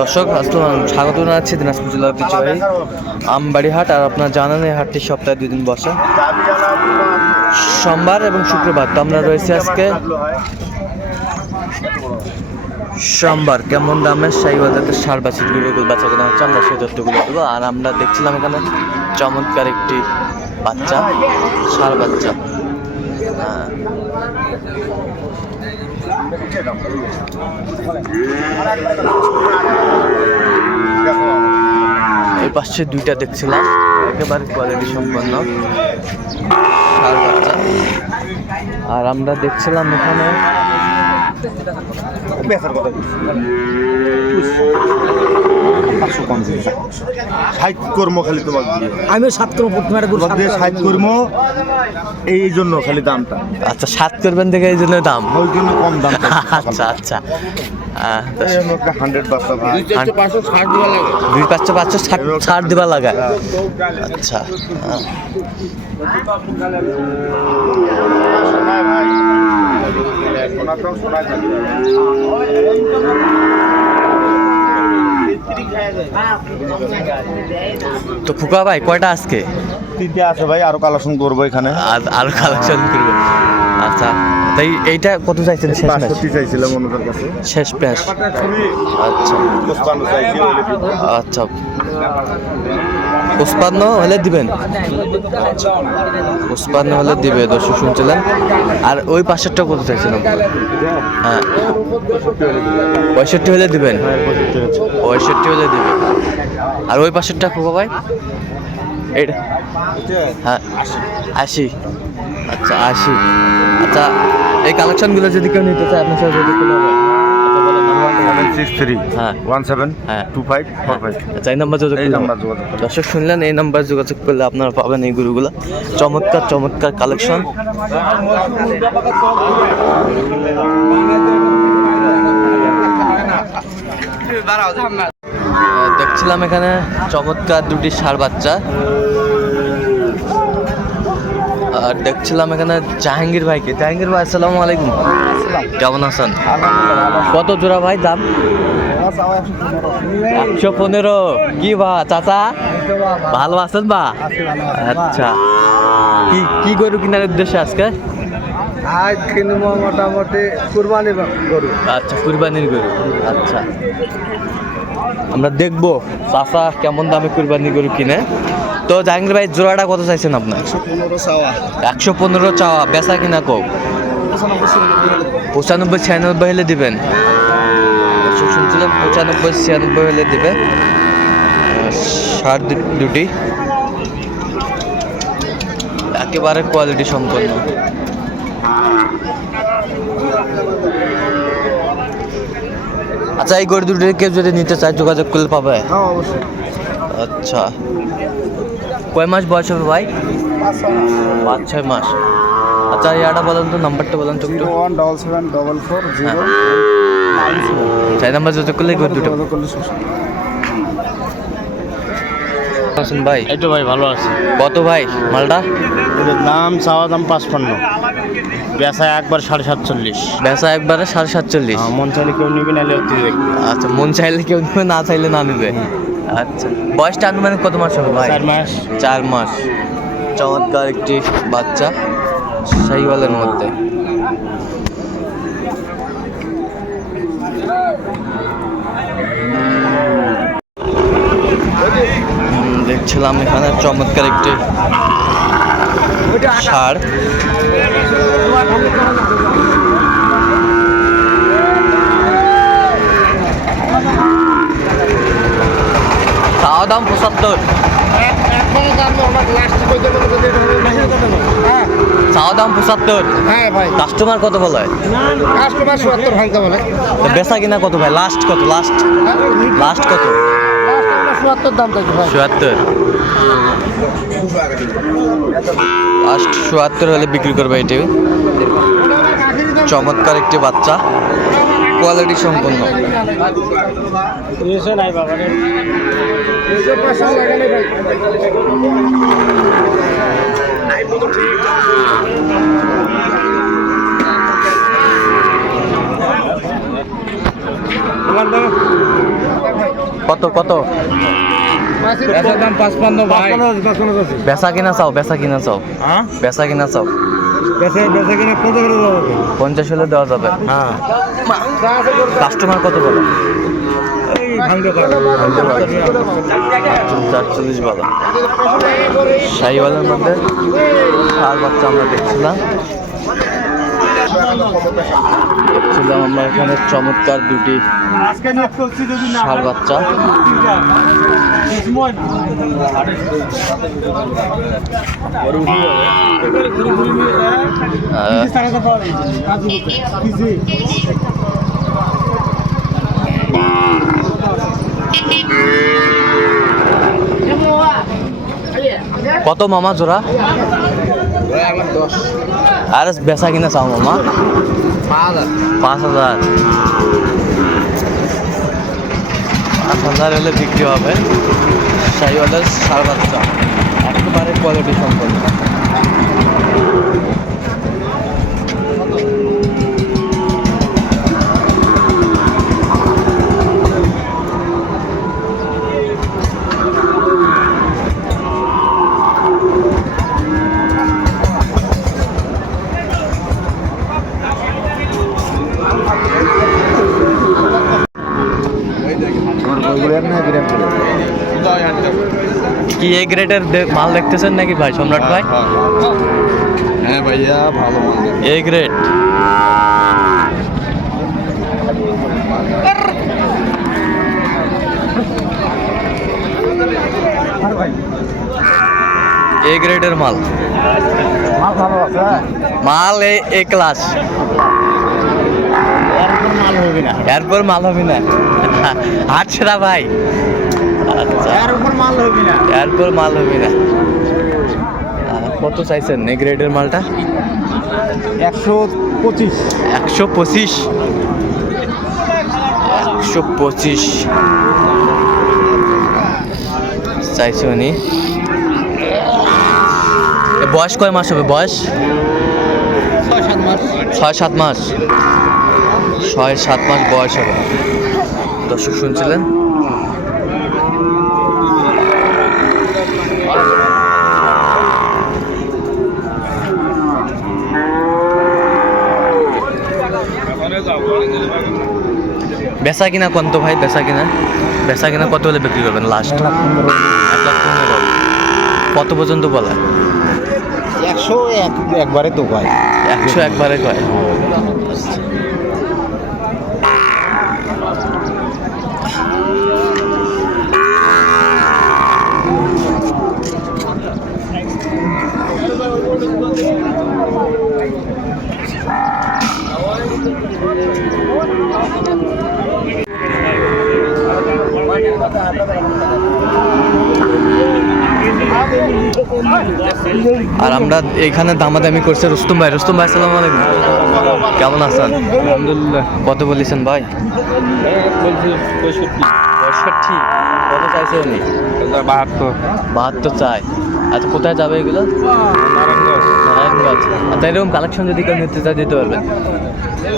দর্শক, আসসালাম স্বাগত জানাচ্ছি দিনাজপুর জেলার ঐতিহ্যবাহী আমবাড়ি হাট আর আপনার জানেন এই হাটটি সপ্তাহে দুই দিন বসে। সোমবার এবং শুক্রবার তো আমরা রয়েছে আজকে। সোমবার কেমন দামের সেই বাজারের সার বাছি গুলো বাচ্চা কেনা হচ্ছে আমরা সেই তথ্যগুলো দেবো। আর আমরা দেখছিলাম এখানে চমৎকার একটি বাচ্চা, সার বাচ্চা। এই পাশে দুইটা দেখছিলাম একেবারে কোয়ালিটি সম্পন্ন। আর আমরা দেখছিলাম এখানে সাহিত্য কর্ম খালি তোমাকে দিয়ে আমি সাত করব প্রথমে সাহিত্য কর্ম এই জন্য খালি দামটা। আচ্ছা সাত করবেন দেখে এই জন্য দাম। ওই জন্য কম দাম আচ্ছা আচ্ছা। হান্ড্রেড দুই পাঁচশো পাঁচশো ষাট ছাড় দিবা লাগা। আচ্ছা। আহ, তো ফুকা ভাই কয়টা আজকে? তিনটে আছে ভাই আরও কালেকশন করব এখানে। আর আরও কালেকশন করব। আচ্ছা তাই এইটা কত চাইছেন শেষ ম্যাচ? চাইছিলাম ওনাদের কাছে। শেষ ম্যাচ। আচ্ছা। আচ্ছা। পুষ্পান্ন হলে দিবেন। পুষ্পান্ন হলে দিবে, দর্শক শুনছিলেন। আর ওই পাশেরটা কত চাইছিলাম হ্যাঁ। পঁয়ষট্টি হলে দিবেন। পঁয়ষট্টি হলে দিবে আর ওই পাশেরটা খোকা ভাই? এইটা। হ্যাঁ আশি। আচ্ছা আশি। আচ্ছা এই কালেকশনগুলো যদি কেউ নিতে চায়, আপনার সাথে যদি কোনো হবে আচ্ছা বলেন নাম্বারটা বলেন। সেভেন সিক্স থ্রি হ্যাঁ। ওয়ান সেভেন হ্যাঁ। টু ফাইভ ফোর ফাইভ আচ্ছা এই নাম্বার যোগাযোগ এই নাম্বার যোগাযোগ। দর্শক শুনলেন এই নাম্বার যোগাযোগ করলে আপনারা পাবেন এই গরুগুলো। চমৎকার চমৎকার কালেকশন দেখছিলাম এখানে চমৎকার দুটি ষাঁড় বাচ্চা। আর দেখছিলাম এখানে জাহাঙ্গীর ভাইকে। জাহাঙ্গীর ভাই আসসালামু আলাইকুম। কেমন আছেন? কত জোড়া ভাই দাম? একশো পনেরো। কি বা চাচা? ভালো আছেন বা? আচ্ছা। কি কি গরু কেনার উদ্দেশ্যে আজকে? আজ কিনবো মোটামুটি কুরবানি গরু। আচ্ছা কুরবানির গরু। আচ্ছা। আমরা দেখব চাচা কেমন দামে কুরবানি গরু কিনে। তো জাহাঙ্গীর ভাই জোড়াটা কত চাইছেন আপনার? পনেরো চাওয়া। একশো পনেরো চাওয়া বেচা কিনা কো পঁচানব্বই ছিয়ানব্বই হলে দিবেন। শুনছিলাম পঁচানব্বই ছিয়ানব্বই হলে দিবে ষাট দুটি। একেবারে কোয়ালিটি সম্পন্ন। আচ্ছা এই গরু দুটি কেউ যদি নিতে চায় যোগাযোগ করলে পাবে? হ্যাঁ আচ্ছা। কয় মাস বয়স হবে ভাই? পাঁচ ছয় মাস। আচ্ছা ইয়াটা বলেন তো নাম্বারটা বলেন তো একটু। One double seven double four zero চাই নাম্বার যত করলে দুটো। আছেন ভাই। এই তো ভাই ভালো আছে। কত ভাই? মালটা এটার দাম চাওয়া দাম পাঁচপান্ন। বেচা একবার সাড়ে সাতচল্লিশ। বেচা একবারে সাড়ে সাতচল্লিশ। মন চাইলে কেউ নিবি নাহলে আচ্ছা মন চাইলে কেউ নেবে না চাইলে না নেবে। আচ্ছা বয়সটা আনুমানিক কত মাস হবে ভাই? চার মাস। চার মাস। চমৎকার একটি বাচ্চা। শাহিওয়ালের মধ্যে। দেখছিলাম এখানে চমৎকার একটি সার। দাম পঁচাত্তর। চাওয়া দাম পঁচাত্তর। হ্যাঁ ভাই। কাস্টমার কত বলে? কাস্টমার সত্তর ভাঙতে বলে। বেচা কিনা কত ভাই? লাস্ট কত? লাস্ট লাস্ট কত? সত্তর দাম থাকে ভাই। চুয়াত্তর লাস্ট চুয়াত্তর হলে বিক্রি করবে এটি চমৎকার একটি বাচ্চা। কোয়ালিটি সম্পন্ন। কত কত? দাম পাঁচপান্ন ভাই। বেচা কিনা চাও বেচা কিনা চাও। হ্যাঁ বেচা কিনা চাও। পঞ্চাশ হলে দেওয়া যাবে। হ্যাঁ। কাস্টমার কত বলো? চারচল্লিশ বলো শাহিওয়ালের মধ্যে আর বাচ্চা আমরা দেখছিলাম দেখছিলাম আমরা এখানে চমৎকার দুটি ষাড় বাচ্চা। কত মামা জোড়া? আর বেচা কিনা চাও মামা? পাঁচ হাজার। পাঁচ হাজার। হলে বিক্রি হবে। শাহিওয়ালের সাড়ে পাঁচশো একেবারে কোয়ালিটি সম্পন্ন। কি এ গ্রেডের মাল দেখতেছেন নাকি ভাই সম্রাট ভাই? হ্যাঁ ভাইয়া ভালো এ গ্রেড এ গ্রেডের মাল। ভালো আছে মাল এ এ ক্লাস মাল হবে না। এরপর মাল হবে না। আচ্ছা না ভাই। আচ্ছা। মাল হবে না। এরপর মাল হবে না। কত চাইছেন এ গ্রেডের মালটা? একশো পঁচিশ। একশো পঁচিশ। একশো পঁচিশ। চাইছি উনি। এ বয়স কয় মাস হবে? বয়স? ছয় সাত মাস। ছয় সাত মাস। বয়স হবে। দর্শক শুনছিলেন? বেচা কিনা কত ভাই? বেচা কিনা? বেচা কিনা কত হলে বিক্রি করবেন লাস্ট এক লাখ পনেরো কত পর্যন্ত বলা একশো এক একবারে তো ভাই একশো একবারে কয়। আর আমরা এখানে দামাদামি করছে রুস্তুম ভাই। রুস্তুম ভাই সালাম আলাইকুম। কেমন আছেন? আলহামদুলিল্লাহ। কত বলেছেন ভাই? পঁয়ষট্টি। কত চাইছে উনি? বাহাত্তর। বাহাত্তর চাই। আচ্ছা কোথায় যাবে এগুলো? নারায়ণগঞ্জ। নারায়ণগঞ্জ। আচ্ছা এরকম কালেকশন যদি কেউ নিতে চায় দিতে পারবেন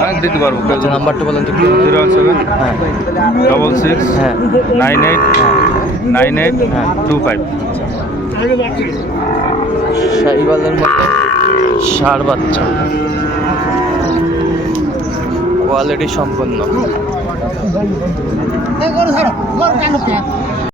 হ্যাঁ দিতে পারব আচ্ছা নাম্বারটা বলেন তো জিরো ওয়ান সেভেন হ্যাঁ। ডবল সিক্স হ্যাঁ। Nine eight nine eight two five শাহিওয়ালের মধ্যে ষাড় বাচ্চা। কোয়ালিটি সম্পন্ন।